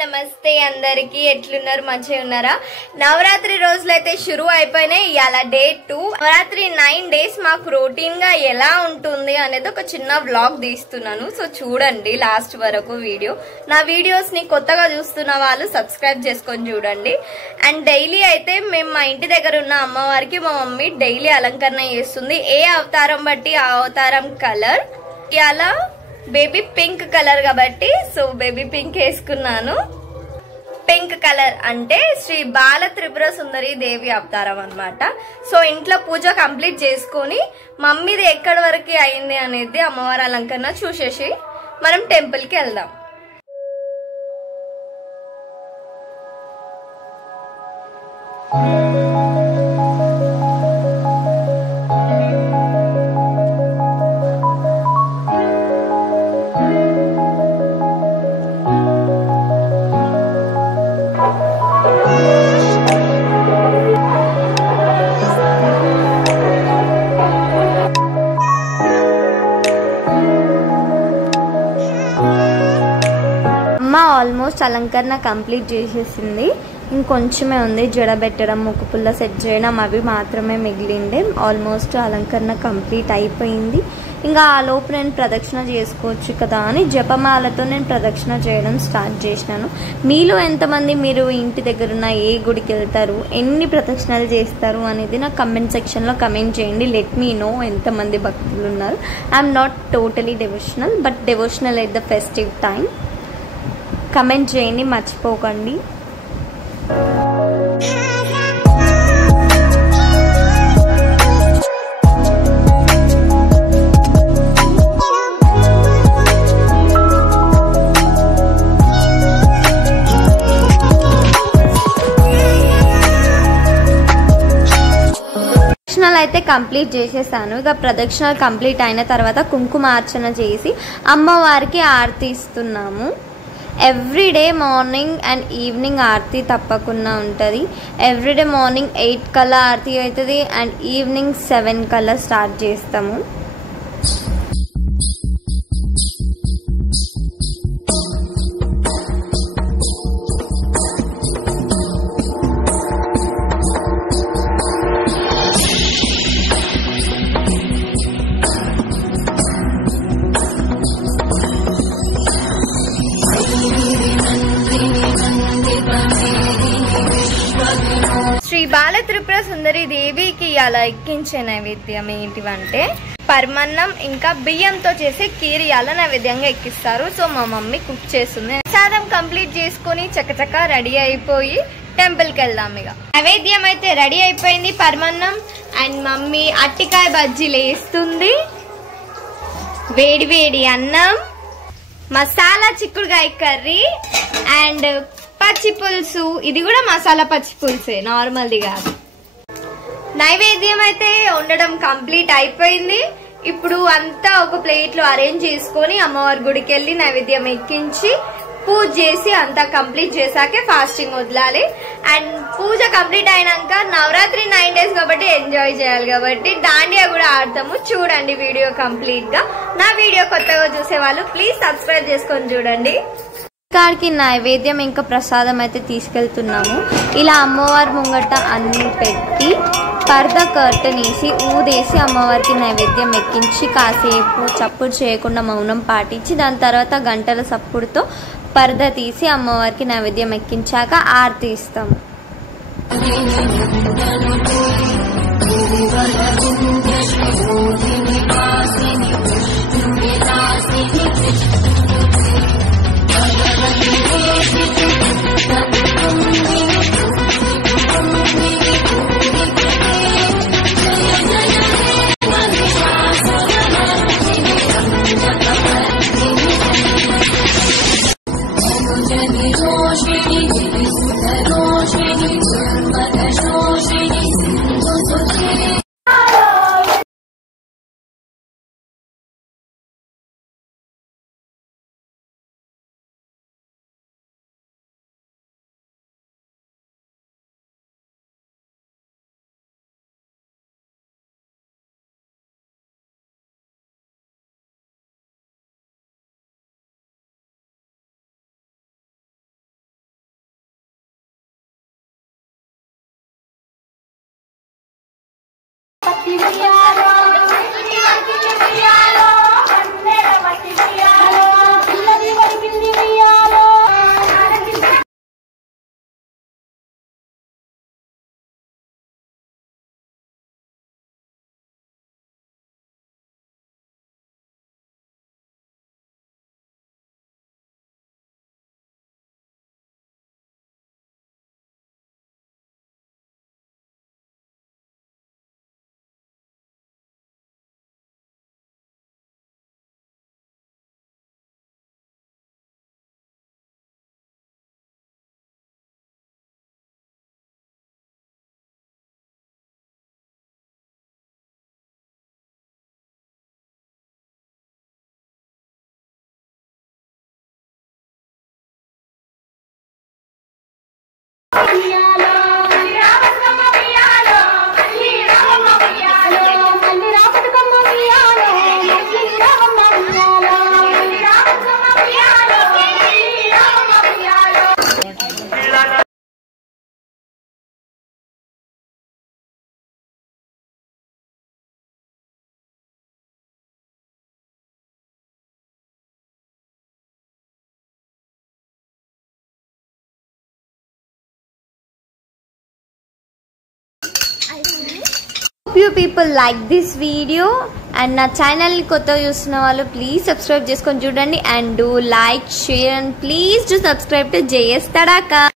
నమస్తే అందరికి ఎట్లున్నారు మంచిగా ఉన్నారా నవరాత్రి రోజులైతే షురు అయిపోయినాయి ఇయాల డే 2 నవరాత్రి 9 డేస్ మాకు రొటీన్ గా ఎలా ఉంటుంది అనేది ఒక చిన్న వ్లాగ్ తీస్తున్నాను సో చూడండి లాస్ట్ వరకు వీడియో నా వీడియోస్ ని కొత్తగా చూస్తున్న వాళ్ళు సబ్స్క్రైబ్ చేసుకొని చూడండి అండ్ డైలీ అయితే మేము మా ఇంటి దగ్గర ఉన్న అమ్మవారికి మా మమ్మీ డైలీ అలంకరణ చేస్తుంది ఏ అవతారం బట్టి ఆ అవతారం కలర్ ఇయాల బేబీ పింక్ కలర్ కాబట్టి సో బేబీ పింక్ వేసుకున్నాను పింక్ కలర్ అంటే శ్రీ బాల త్రిపుర సుందరి దేవి అవతారం అన్నమాట సో ఇంట్లో పూజ కంప్లీట్ చేసుకొని మమ్మీది ఎక్కడి వరకు అయింది అనేది అమ్మవారి అలంకరణ చూసేసి మనం టెంపుల్ కి వెళ్దాం ఆల్మోస్ట్ అలంకరణ కంప్లీట్ చేసేసింది ఇంకొంచెమే ఉంది జడ పెట్టడం ముక్కుపుల్ల సెట్ చేయడం అవి మాత్రమే మిగిలిండే ఆల్మోస్ట్ అలంకరణ కంప్లీట్ అయిపోయింది ఇంకా ఆ లోపు నేను ప్రదక్షిణ చేసుకోవచ్చు కదా అని జపమాలతో నేను ప్రదక్షిణ చేయడం స్టార్ట్ చేసినాను మీలో ఎంతమంది మీరు ఇంటి దగ్గర ఉన్న ఏ గుడికి వెళ్తారు ఎన్ని ప్రదక్షిణలు చేస్తారు అనేది నాకు కమెంట్ సెక్షన్లో కమెంట్ చేయండి లెట్ మీ నో ఎంతమంది భక్తులు ఉన్నారు I'm not totally devotional but devotional at the festive time comment చేయండి మర్చిపోకండి ప్రదక్షిణలు అయితే కంప్లీట్ చేసేసాను ఇక ప్రదక్షిణలు కంప్లీట్ అయిన తర్వాత కుంకుమార్చన చేసి అమ్మవారికి ఆరతి ఇస్తున్నాము ఎవ్రీడే మార్నింగ్ అండ్ ఈవినింగ్ ఆరతి తప్పకుండా ఉంటుంది ఎవ్రీడే మార్నింగ్ 8 కల్లా ఆరతి అవుతుంది అండ్ ఈవినింగ్ 7 కల్లా స్టార్ట్ చేస్తాము శ్రీ బాల త్రిపుర సుందరి దేవికి అలా ఎక్కించే నైవేద్యం ఏంటివంటే పరమన్నం ఇంకా బియ్యంతో చేసే కీరి అలా నైవేద్యంగా ఎక్కిస్తారు సో మా మమ్మీ కుక్ చేస్తుంది ప్రసాదం కంప్లీట్ చేసుకుని చకచక రెడీ అయిపోయి టెంపుల్ కి వెళ్దాం ఇక నైవేద్యం అయితే రెడీ అయిపోయింది పరమన్నం అండ్ మమ్మీ అట్టికాయ బజ్జీలు వేస్తుంది వేడి వేడి అన్నం మసాలా చిక్కుడుకాయ కర్రీ అండ్ పచ్చి పులుసు ఇది కూడా మసాలా పచ్చి పులుసే నార్మల్ది కాదు నైవేద్యం అయితే వండడం కంప్లీట్ అయిపోయింది ఇప్పుడు అంతా ఒక ప్లేట్ లో అరేంజ్ చేసుకొని అమ్మవారి గుడికి వెళ్ళి నైవేద్యం ఎక్కించి పూజ చేసి అంతా కంప్లీట్ చేశాకే ఫాస్టింగ్ వదలాలి అండ్ పూజ కంప్లీట్ అయినాక నవరాత్రి 9 డేస్ కాబట్టి ఎంజాయ్ చేయాలి కాబట్టి దాండియా కూడా ఆడతాము చూడండి వీడియో కంప్లీట్ గా నా వీడియో కొత్తగా చూసే వాళ్ళు ప్లీజ్ సబ్స్క్రైబ్ చేసుకొని చూడండి కాడికి నైవేద్యం ఇంకా ప్రసాదం అయితే తీసుకెళ్తున్నాము ఇలా అమ్మవారి ముంగట అన్ని పెట్టి పర్దా కర్టన్ వేసి ఊదేసి అమ్మవారికి నైవేద్యం ఎక్కించి కాసేపు చప్పుడు చేయకుండా మౌనం పాటించి దాని తర్వాత గంటల సప్పుడుతో పర్దా తీసి అమ్మవారికి నైవేద్యం ఎక్కించాక ఆరతి ఇస్తాము Hope you people like this video and na channel ni kotta chustunna vallu please subscribe cheskoni chudandi and do like, share and please do subscribe to JS Tadaka.